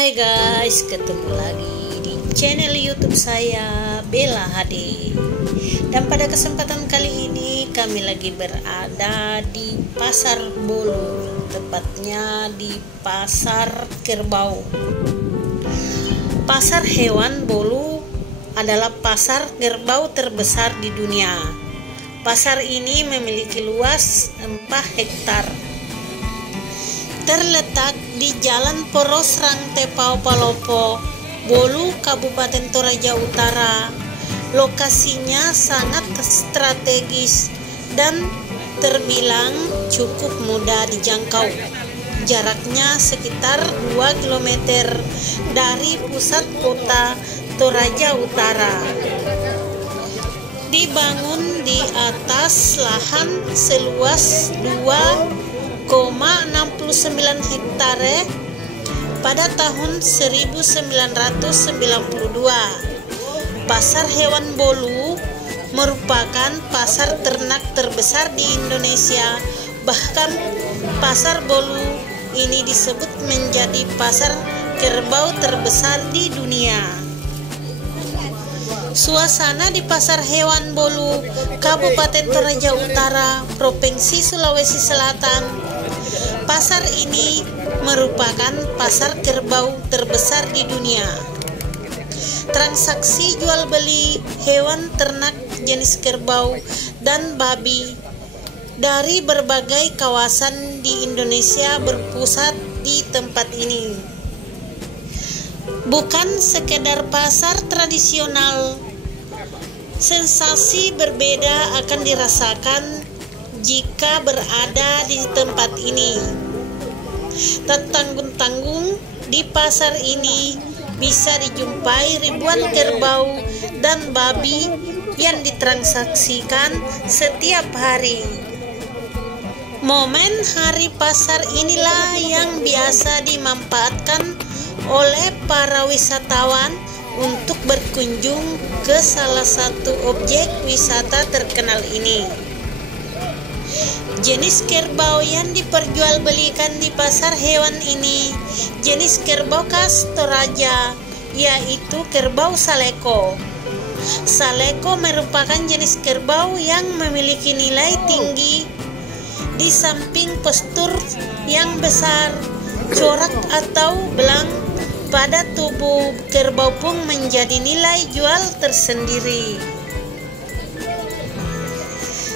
Hai guys, ketemu lagi di channel YouTube saya Bella HD. Dan pada kesempatan kali ini kami lagi berada di Pasar Bolu, tepatnya di Pasar Kerbau. Pasar hewan Bolu adalah pasar kerbau terbesar di dunia. Pasar ini memiliki luas 4 hektar. Terletak di Jalan Poros Rangtepao Palopo, Bolu, Kabupaten Toraja Utara. Lokasinya sangat strategis dan terbilang cukup mudah dijangkau. Jaraknya sekitar 2 km dari pusat kota Toraja Utara. Dibangun di atas lahan seluas 2,69 hektare pada tahun 1992. Pasar hewan Bolu merupakan pasar ternak terbesar di Indonesia. Bahkan pasar Bolu ini disebut menjadi pasar kerbau terbesar di dunia. Suasana di Pasar Hewan Bolu, Kabupaten Toraja Utara, Provinsi Sulawesi Selatan. Pasar ini merupakan pasar kerbau terbesar di dunia. Transaksi jual beli hewan ternak jenis kerbau dan babi dari berbagai kawasan di Indonesia berpusat di tempat ini. Bukan sekedar pasar tradisional, sensasi berbeda akan dirasakan jika berada di tempat ini. Tak tanggung-tanggung, di pasar ini bisa dijumpai ribuan kerbau dan babi yang ditransaksikan setiap hari. Momen hari pasar inilah yang biasa dimanfaatkan oleh para wisatawan untuk berkunjung ke salah satu objek wisata terkenal ini. Jenis kerbau yang diperjualbelikan di pasar hewan ini jenis kerbau khas Toraja, yaitu kerbau saleko. Saleko merupakan jenis kerbau yang memiliki nilai tinggi. Di samping postur yang besar, corak atau belang pada tubuh kerbau pun menjadi nilai jual tersendiri.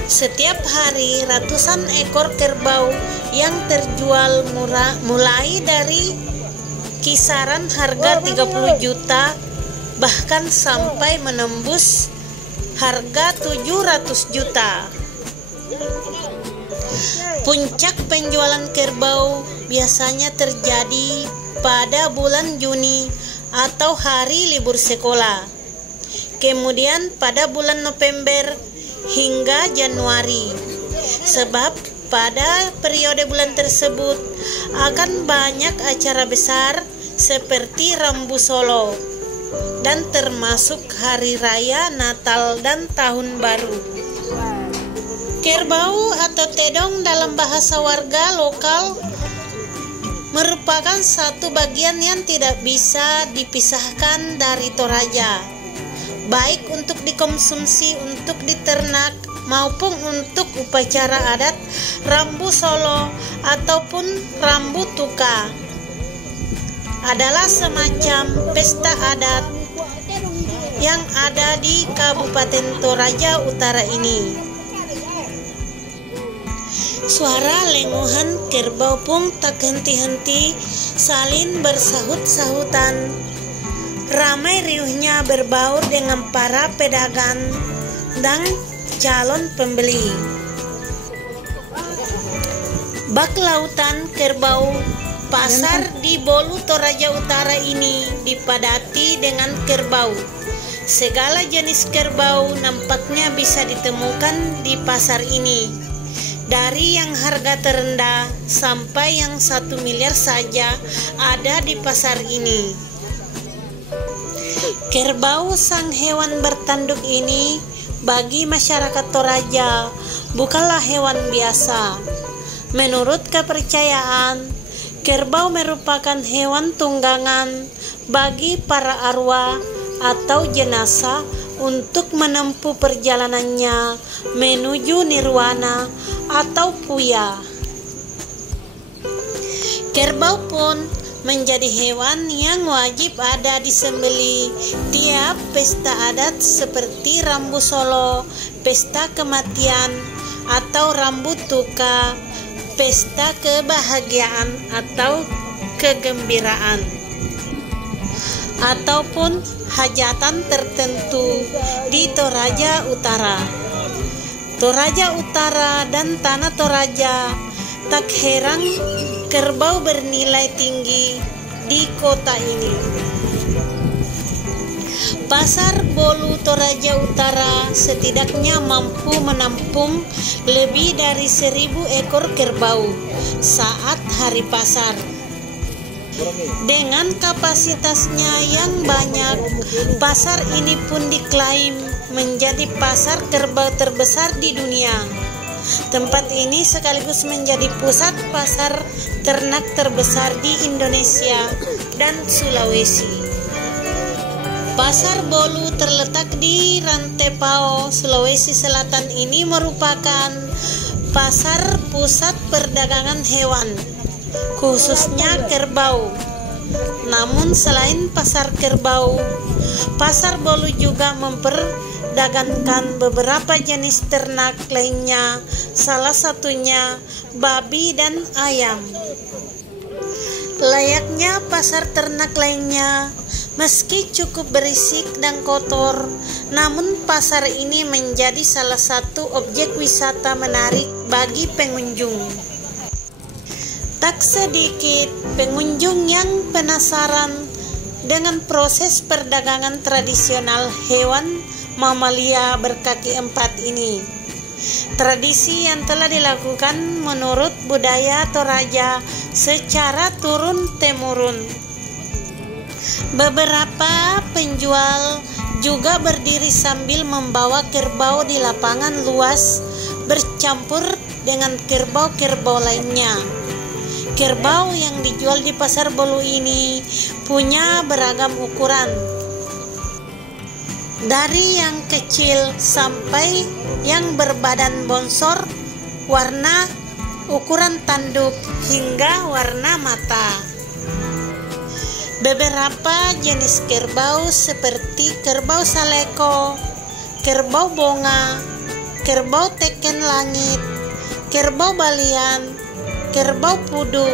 Setiap hari ratusan ekor kerbau yang terjual murah, mulai dari kisaran harga 30 juta bahkan sampai menembus harga 700 juta. Puncak penjualan kerbau biasanya terjadi pada bulan Juni atau hari libur sekolah. Kemudian pada bulan November hingga Januari. Sebab pada periode bulan tersebut akan banyak acara besar seperti Rambu Solo dan termasuk hari raya Natal dan Tahun Baru. Kerbau atau tedong dalam bahasa warga lokal merupakan satu bagian yang tidak bisa dipisahkan dari Toraja, baik untuk dikonsumsi untuk diternak maupun untuk upacara adat Rambu Solo ataupun Rambu Tuka. Adalah semacam pesta adat yang ada di Kabupaten Toraja Utara ini. Suara lenguhan kerbau pun tak henti-henti saling bersahut-sahutan. Ramai riuhnya berbaur dengan para pedagang dan calon pembeli. Bak lautan kerbau pasar di Bolu Toraja Utara ini dipadati dengan kerbau. Segala jenis kerbau nampaknya bisa ditemukan di pasar ini. Dari yang harga terendah sampai yang 1 miliar saja ada di pasar ini. Kerbau sang hewan bertanduk ini bagi masyarakat Toraja bukanlah hewan biasa. Menurut kepercayaan, Kerbau merupakan hewan tunggangan bagi para arwah atau jenazah untuk menempuh perjalanannya menuju nirwana atau puya. Kerbau pun menjadi hewan yang wajib ada disembelih tiap pesta adat seperti rambu solo, pesta kematian atau rambu tuka, pesta kebahagiaan atau kegembiraan, ataupun hajatan tertentu di Toraja Utara. Toraja Utara dan Tanah Toraja, tak heran kerbau bernilai tinggi di kota ini. Pasar Bolu Toraja Utara setidaknya mampu menampung lebih dari 1.000 ekor kerbau saat hari pasar. Dengan kapasitasnya yang banyak, pasar ini pun diklaim menjadi pasar kerbau terbesar di dunia. Tempat ini sekaligus menjadi pusat pasar ternak terbesar di Indonesia dan Sulawesi. Pasar Bolu terletak di Rantepao, Sulawesi Selatan ini merupakan pasar pusat perdagangan hewan, khususnya kerbau. Namun selain pasar kerbau, Pasar Bolu juga memperdagangkan beberapa jenis ternak lainnya, salah satunya babi dan ayam. Layaknya pasar ternak lainnya, meski cukup berisik dan kotor, namun pasar ini menjadi salah satu objek wisata menarik bagi pengunjung. Tak sedikit pengunjung yang penasaran dengan proses perdagangan tradisional hewan mamalia berkaki 4 ini. Tradisi yang telah dilakukan menurut budaya Toraja secara turun-temurun. Beberapa penjual juga berdiri sambil membawa kerbau di lapangan luas bercampur dengan kerbau-kerbau lainnya. Kerbau yang dijual di Pasar Bolu ini punya beragam ukuran, dari yang kecil sampai yang berbadan bonsor, warna, ukuran tanduk, hingga warna mata. Beberapa jenis kerbau seperti kerbau saleko, kerbau bonga, kerbau teken langit, kerbau balian, kerbau pudu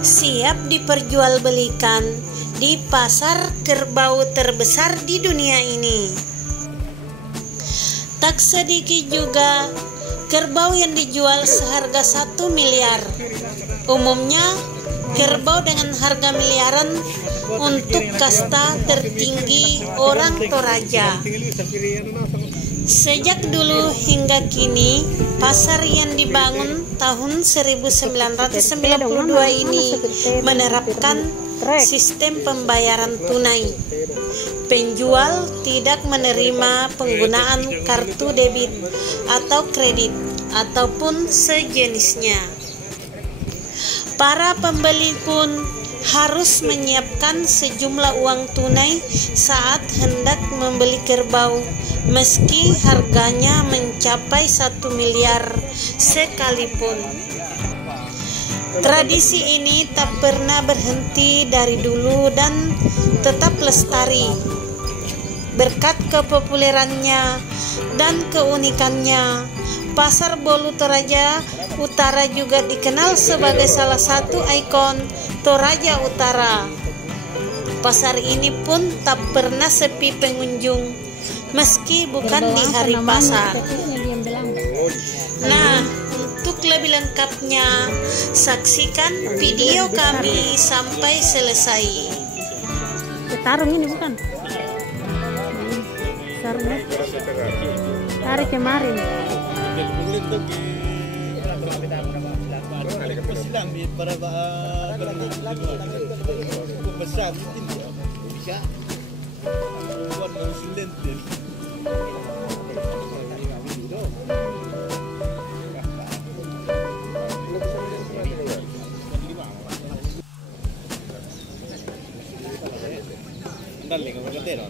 siap diperjualbelikan di pasar kerbau terbesar di dunia ini. Tak sedikit juga kerbau yang dijual seharga 1 miliar. Umumnya kerbau dengan harga miliaran untuk kasta tertinggi orang Toraja. Sejak dulu hingga kini, pasar yang dibangun tahun 1992 ini menerapkan sistem pembayaran tunai. Penjual tidak menerima penggunaan kartu debit atau kredit ataupun sejenisnya. Para pembeli pun harus menyiapkan sejumlah uang tunai saat hendak membeli kerbau, meski harganya mencapai 1 miliar sekalipun. Tradisi ini tak pernah berhenti dari dulu dan tetap lestari. Berkat kepopulerannya dan keunikannya, Pasar Bolu Toraja Utara juga dikenal sebagai salah satu ikon Toraja Utara. Pasar ini pun tak pernah sepi pengunjung, meski bukan di hari pasar. Nah, untuk lebih lengkapnya, saksikan video kami sampai selesai. Tarung ini bukan? Hari kemarin. Dale, como cantero.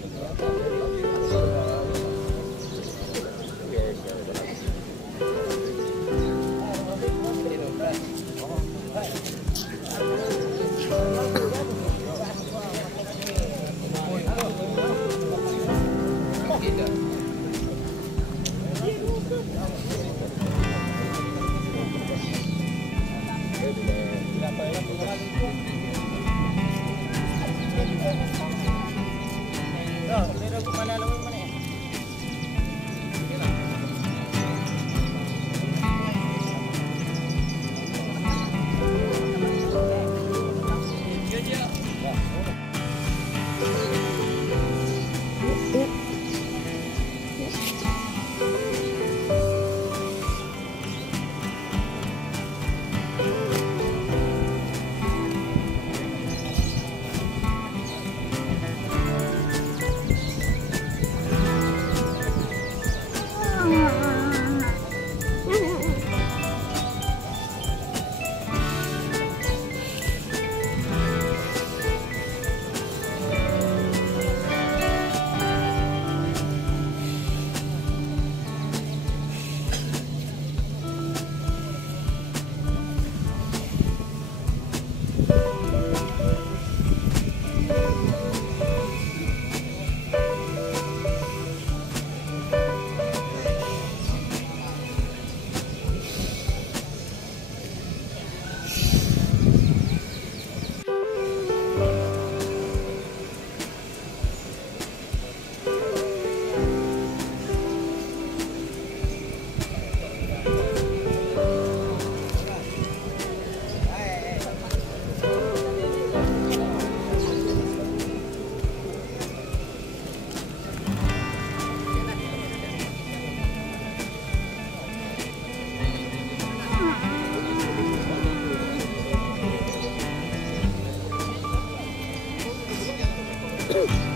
Tuh.